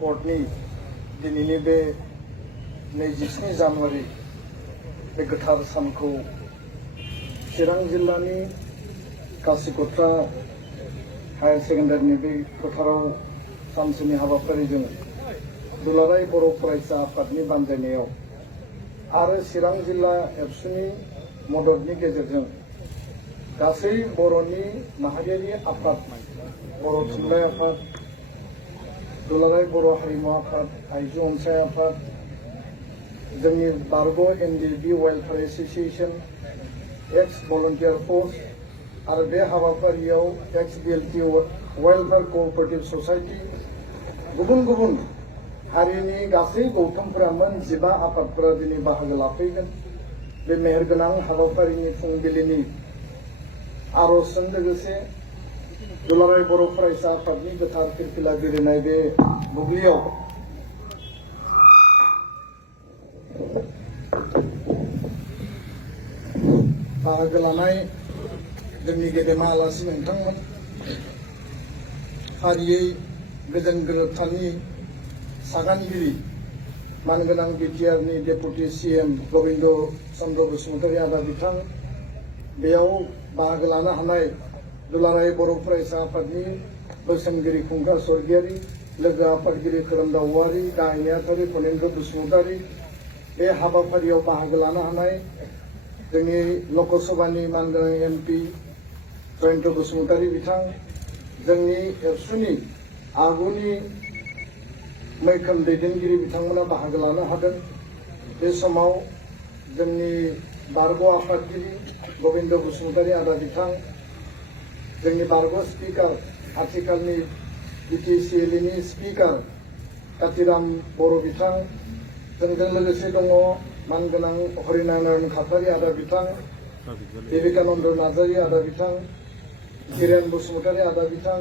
कोर्टनि दिनैनि बे 27 जानुवारि बे गोथार सानखौ चिरां जिल्लानि कासिकत्रा हायर सेकेन्डारिनि बे फोथाराव सानसेनि हाबाफारिजों दुलाराय बर' फरायसा आफादनि बानजायनायाव आरो चिरां जिल्ला एबसुनि मददनि गेजेरजों गासै बर'नि माहारियारि आफाद बर' थुनलाइ आफाद दुलाराय बर' हारिमु आफाद आइजो अनसाय आफाद जोंनि बारग' एनडिबि वेलफेयार एसोसिएशन एक्स भलन्टियार फोर्स आरो बे हाबाफारियाव एक्स बिएलटि वेलफेयार कोअपारेटिव ससाइटि गुबुन गुबुन हारिनि गासै गौथुमफोरा मोन 15 आफादफोरा दिनै बाहागो लाफैगोन बे मेहेरगोनां हाबाफारिनि फुंबिलिनि आरजजों लोगोसे दुलाराय बर' फरायसा आफादनि गोथार फिरफिला बिरहोनाय बे बुब्लियाव बाहागो लानाय जोंनि गेदेमा आलासि नोंथांमोन फारियै गोजोन गोरोबथानि सागानगिरि मानगोनां बिटिआरनि डेपुटि सीएम गबिन्द चन्द्र बसुमतारी आदा बिथां बेयाव बाहागो लानो हानाय दुलाराय बर' फरायसा आफादनि बोसोनगिरि खुंग्रा स्वर्गियारि लोगो आफादगिरि खोरोमदाव औवारी गाहाय नेहाथारि फनेन्द्र बसुमतारी बे हाबाफारियाव बाहागो लानो हानाय जोंनि लकसभानि मानगोनां एमपि जयन्त बसुमतारी बिथां जोंनि एबसुनि आगुनि मैखोम दैदेनगिरि बिथांमोना बाहागो लानो हादों बे समाव जोंनि बारग' आफादगिरि गबिन्द बसुमतारी आदा बिथां जोंनि बारग' स्पिकार आथिखालनि बिटिसिएलनि स्पिकार कातिराम बर' बिथां जोंजों लोगोसे दङ मानगोनां हरिनारायण खाख्लारि आदा बिथां बिबेकानन्द नार्जारी आदा बिथां धिरेन बसुमतारी आदा बिथां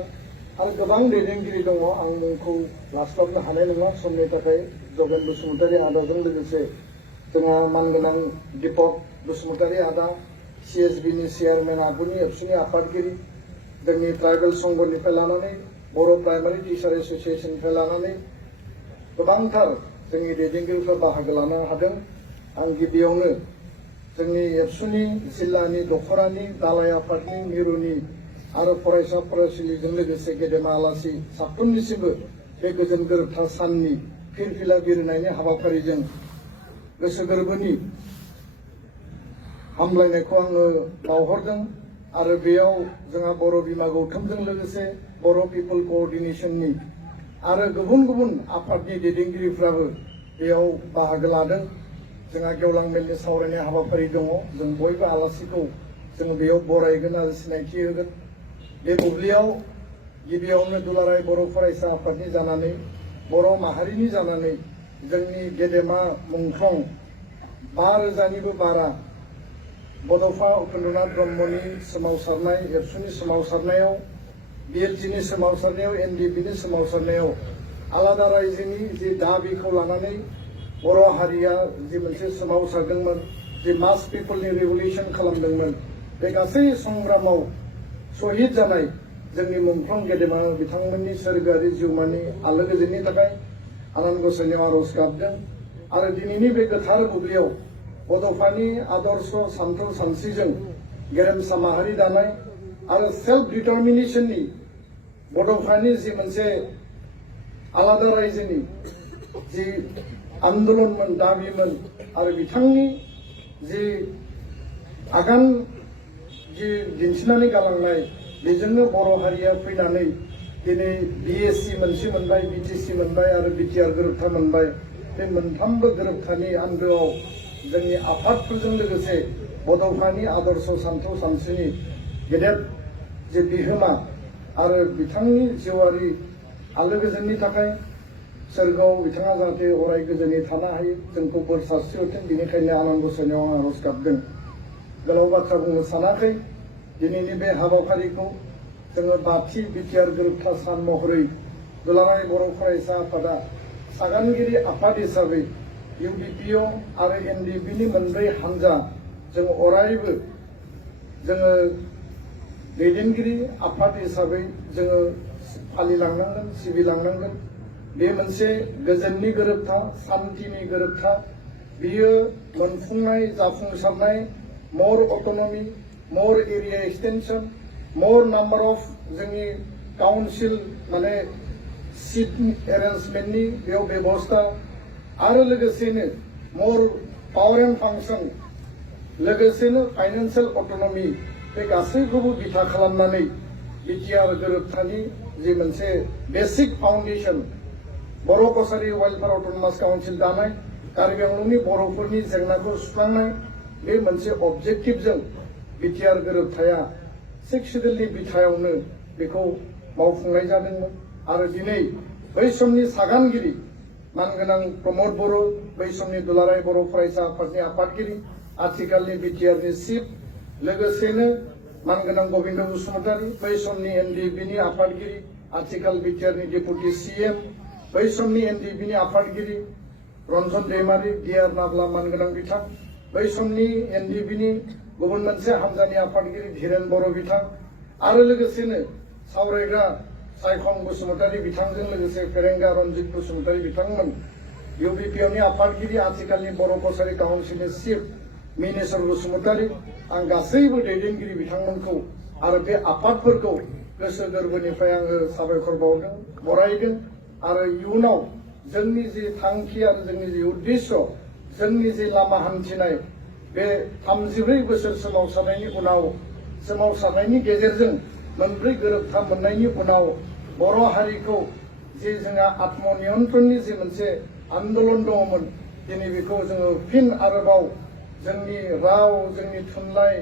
आरो गोबां दैदेनगिरि दङ आं मुंखौ लास्लाबनो हानाय नङा समनि थाखाय जगेन बसुमतारी आदाजों लोगोसे जोंहा मानगोनां दीपक बसुमतारी आदा सिएसबिनि चेयारमेन आगुनि एबसुनि आफादगिरि जोंनि ट्राइबेल संघनिफ्राय लानानै बर' प्राइमारि टिचार एसोसिएशननिफ्राय लानानै गोबांथार जोंनि दैदेनगिरिफ्रा बाहागो लानो हादों आं गिबियावनो जोंनि एबसुनि जिल्लानि दख'रानि दालाय आफादनि मिरुनि आरो फरायसा फरायसुलिजों लोगोसे गेदेमा आलासि साफ्रोमनिसिमबो बे गोजोन गोरोबथा साननि फिरफिला बिरहोनायनि हाबाफारिजों गोसो गोरबोनि हामलायनायखौ आङो बावहरदों आरो बेयाव जोंहा बर' बिमा गौथुमजों लोगोसे बर' पिपल कअर्डिनेशननि आरो गुबुन गुबुन आफादनि दैदेनगिरिफ्राबो बेयाव बाहागो लादों जोंहा गेवलां मेलनि सावरायनाय हाबाफारि दङ जों बयबो आलासिखौ जों बेयाव बरायगोन आरो सिनायथि होगोन बे बुब्लियाव गिबियावनो दुलाराय बर' फरायसा आफादनि जानानै बर' माहारिनि जानानै जोंनि गेदेमा मुंख्लं 5,000निबो बारा बड'फा उपेन्द्रनाथ ब्रह्मनि सोमावसारनाय एबसुनि सोमावसारनायाव बिएलटिनि सोमावसारनायाव एनडिबिनि सोमावसारनायाव आलादा रायजोनि जि दाबिखौ लानानै बर' हारिया जि मोनसे सोमावसारदोंमोन जि मास पिपलनि रिभलिउसन खालामदोंमोन बे गासै संग्रामाव शहीद जानाय जोंनि मुंख्लं गेदेमा बिथांमोननि सोरगोआरि जिउमानि आलो गोजोननि थाखाय आनान गसाइनियाव आरज गाबदों आरो दिनैनि बे गोथार बुब्लियाव बड'फानि आदर्श सानथौ सानस्रिजों गेरेमसा माहारि दानाय आरो सेल्फ डिटारमिनेशननि बड'फानि जि मोनसे आलादा रायजोनि जि आन्दोलनमोन दाबिमोन आरो बिथांनि जि आगान जि दिन्थिनानै गालांनाय बेजोंनो बर' हारिया फैनानै दिनै बिएससि मोनसे मोनबाय बिटिसि मोनबाय आरो बिटिआर गोरोबथा मोनबाय बे मोनथामबो गोरोबथानि आन्दोआव जोंनि आफादफोरजों लोगोसे बड'फानि आदर्श सानथौ सानस्रिनि गेदेर जे बिहोमा आरो बिथांनि जिउआरि आलो गोजोननि थाखाय सोरगोआव बिथाङा जाहाथे अराय गोजोनै थानो हायो जोंखौ बोर सारस्रिहरथों बेनिखायनो आनान गसाइनियाव आं आरज गाबदों गोलाव बाथ्रा बुंनो सानाखै दिनैनि बे हाबाफारिखौ जोङो 5थि बिटिआर गोरोबथा सान महरै दुलाराय बर' फरायसा आफादा सागानगिरि आफाद हिसाबै इउडिपिअ आरो एनडिबिनि मोनब्रै हानजा जों अरायबो जोङो दैदेनगिरि आफाद हिसाबै जोङो फालिलांनांगोन सिबिलांनांगोन बे मोनसे गोजोननि गोरोबथा शान्तिनि गोरोबथा बियो मोनफुंनाय जाफुंसारनाय more autonomy more area extension more number of जोंनि काउन्सिल माने सीट एरेन्जमेन्टनि बेयाव बेबस्था आरो लोगोसेनो more power and function लोगोसेनो फाइनेन्सियेल अटोनमी बे गासैखौबो बिथा खालामनानै बिटिआर गोरोबथानि जे मोनसे बेसिक फाउन्डेशन बर' कसारी वेलफेयार अटोनमास काउन्सिल दानाय कार्बि आंलंनि बर'फोरनि जेंनाखौ सुस्रांनाय बे मोनसे अबजेक्टिभजों बिटिआर गोरोबथाया 6 सिडिउलनि बिथायावनो बेखौ मावफुंनाय जादोंमोन आरो दिनै बै समनि सागानगिरि मानगोनां प्रमद बर' बै समनि दुलाराय बर' फरायसा आफादनि आफादगिरि आथिखालनि बिटिआरनि चिफ लोगोसेनो मानगोनां गबिन्द बसुमतारी बै समनि एनडिएफबिनि आफादगिरि आथिखाल बिटिआरनि डेपुटि सीएम बै समनि एनडिएफबिनि आफादगिरि रन्जन दैमारी डिआर नाब्ला मानगोनां बिथां बै समनि एनडिएफबिनि गुबुन मोनसे हान्जानि आफादगिरि धीरेन बर' बिथां आरो लोगोसेनो सावरायग्रा सायखं बसुमतारी बिथांजों लोगोसे फेरेंगा रन्जित बसुमतारी बिथांमोन इउबिपिएफनि आफादगिरि आथिखालनि बर' कसारी काउन्सिलनि चिफ मिनेश्वर बसुमतारी आं गासैबो दैदेनगिरि बिथांमोनखौ आरो बे आफादफोरखौ गोसो गोरबोनिफ्राय आङो साबायखर बावदों बरायदों आरो इयुनाव जोंनि जि थांखि आरो जोंनि जि उद्देश्य जोंनि जि लामा हान्थिनाय बे 34 बोसोर सोमावसारनायनि गेजेरजों मोनब्रै गोरोबथा मोननायनि उनाव बर' हारिखौ जे जोंहा आत्मनियन्त्रणनि जि मोनसे आन्दोलन दङमोन दिनै बेखौ जोङो फिन आरोबाव जोंनि राव जोंनि थुनलाइ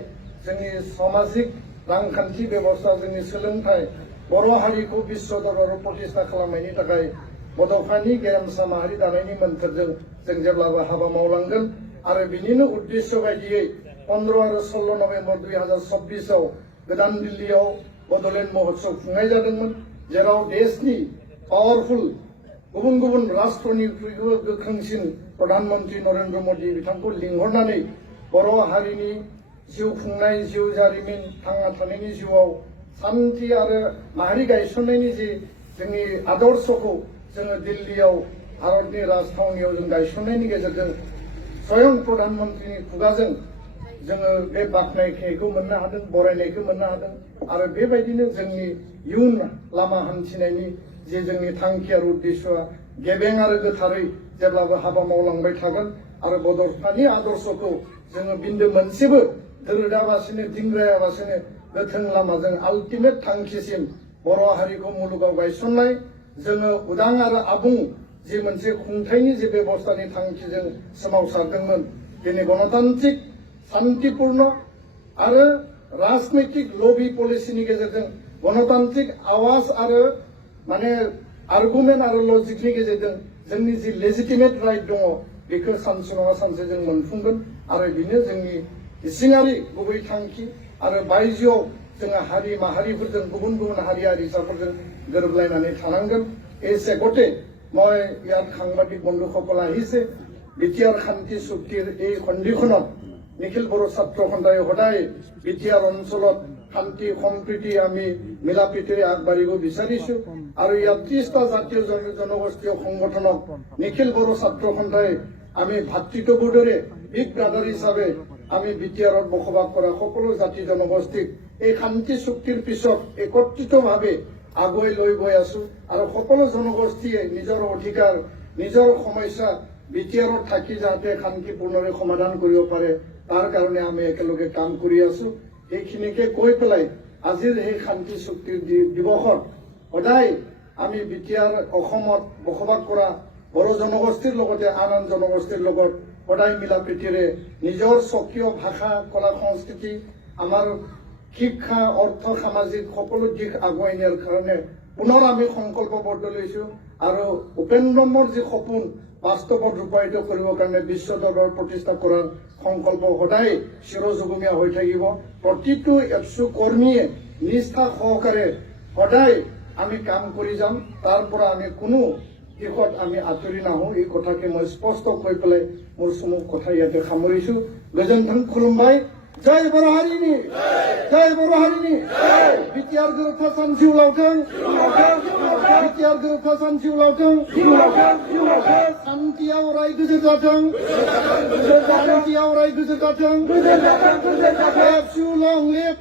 जोंनि सामाजिक रांखान्थि बेबस्था जोंनि सोलोंथाइ बर' हारिखौ बिश्व दरबाराव प्रतिष्ठा खालामनायनि थाखाय बड'फानि गेरेमसा माहारि दानायनि मोन्थोरजों जों जेब्लाबो हाबा मावलांगोन आरो बिनिनो उद्देश्य बायदियै 15 आरो 16 नभेम्बर 2026 गोदान दिल्लीयाव बड'लेण्ड महोत्सव खुंनाय जादोंमोन जेराव देशनि पावारफुल गुबुन गुबुन राष्ट्रनिख्रुइबो गोख्रोंसिन प्रधानमन्त्री नरेन्द्र मोदी बिथांखौ लिंहरनानै बर' हारिनि जिउ खुंनाय जिउ जारिमिन थांना थानायनि जिउआव शान्ति आरो माहारि गायसननायनि जि जोंनि आदर्शखौ जोङो दिल्लीयाव भारतनि राजथावनियाव जों गायसननायनि गेजेरजों स्वयं प्रधानमन्त्रीनि खुगाजों जोङो बे बाख्नायनायखौ मोननो हादों बरायनायखौ मोननो हादों आरो बेबायदिनो जोंनि इयुन लामा हान्थिनायनि जे जोंनि थांखि आरो उद्देश्यआ गेबें आरो गोथारै जेब्लाबो हाबा मावलांबाय थागोन आरो बड'फानि आदर्शखौ जोङो बिन्दो मोनसेबो दोरोदाबासिनो दिंग्रायाबासिनो गोथों लामाजों आल्टिमेट थांखिसिम बर' हारिखौ मुलुगाव गायसननाय जोङो उदां आरो आबुं जि मोनसे खुंथायनि जे बेबस्थानि थांखिजों सोमावसारदोंमोन दिनै गणतान्त्रिक शान्तिपूर्ण आरो राजनैतिक लबि पलिसिनि गेजेरजों गणतान्त्रिक आवाज आरो माने आर्गुमेन्ट आरो लजिकनि गेजेरजों जोंनि जि लेजिटिमेट राइट दङ बेखौ सानसे नङा सानसे जों मोनफुंगोन आरो बेनो जोंनि इसिङारि गुबै थांखि आरो बायजोआव जोङो हारि माहारिफोरजों गुबुन गुबुन हारि हारिसाफोरजों गोरोबलायनानै थानांगोन এসে গোটে মই ইয়াত সাংবাদিক বন্ধুসকল আহিছে বিটিআৰ শান্তি চুক্তিৰ এই সন্ধিখনত নিখিল বড়ো ছাত্ৰ সন্থাই সদায় বিটিআৰ অঞ্চলত শান্তি সম্প্ৰীতি আমি মিলা প্ৰীতিৰে আগবাঢ়িব বিচাৰিছো আৰু ইয়াত 30টা জাতীয় জনগোষ্ঠীয় সংগঠনক নিখিল বড়ো ছাত্ৰ সন্থাই আমি ভাতৃত্ববোধেৰে বিগ ব্ৰাদাৰ হিচাপে আমি বিটিআৰত বসবাস কৰা সকলো জাতি জনগোষ্ঠীক এই শান্তি চুক্তিৰ পিছত একত্ৰিতভাৱে আগুৱাই লৈ গৈ আছো আৰু সকলো জনগোষ্ঠীয়ে নিজৰ অধিকাৰ নিজৰ সমস্যা বিটিআৰত থাকি যাতে শান্তিপূৰ্ণৰে সমাধান কৰিব পাৰে তাৰ কাৰণে আমি একেলগে কাম কৰি আছো এইখিনিকে কৈ পেলাই আজিৰ এই শান্তি চুক্তিৰ দিৱসত সদায় আমি বিটিআৰ অসমত বসবাস কৰা বড়ো জনগোষ্ঠীৰ লগতে আন আন জনগোষ্ঠীৰ লগত সদায় মিলা প্ৰীতিৰে নিজৰ স্বকীয় ভাষা কলা সংস্কৃতি আমাৰ শিক্ষা অৰ্থ সামাজিক সকলো দিশ আগুৱাই নিয়াৰ কাৰণে পুনৰ আমি সংকল্পবদ্ধ লৈছো আৰু উপেন্দ্ৰমৰ যি সপোন বাস্তৱত ৰূপায়িত কৰিবৰ কাৰণে বিশ্ব দৰবাৰ প্ৰতিষ্ঠা কৰাৰ সংকল্প সদায় চিৰযুগমীয়া হৈ থাকিব প্ৰতিটো এপছু কৰ্মীয়ে নিষ্ঠা সহকাৰে সদায় আমি কাম কৰি যাম তাৰ পৰা আমি কোনো দিশত আমি আঁতৰি নাহো এই কথাকে মই স্পষ্ট কৈ পেলাই মোৰ চমু কথা ইয়াতে সামৰিছো গোজেন্থন খুলুমবাই जय बर' हारिनि जय बर' हारिनि बिटिआर गोरोबथा सानसे उलावथों बिटिआर गोरोबथा सान जिउ लावथों सान्थियाव अराय गोजोर जाथों सान्थियाव अराय गोजोर जाथों एबसु लं लिभ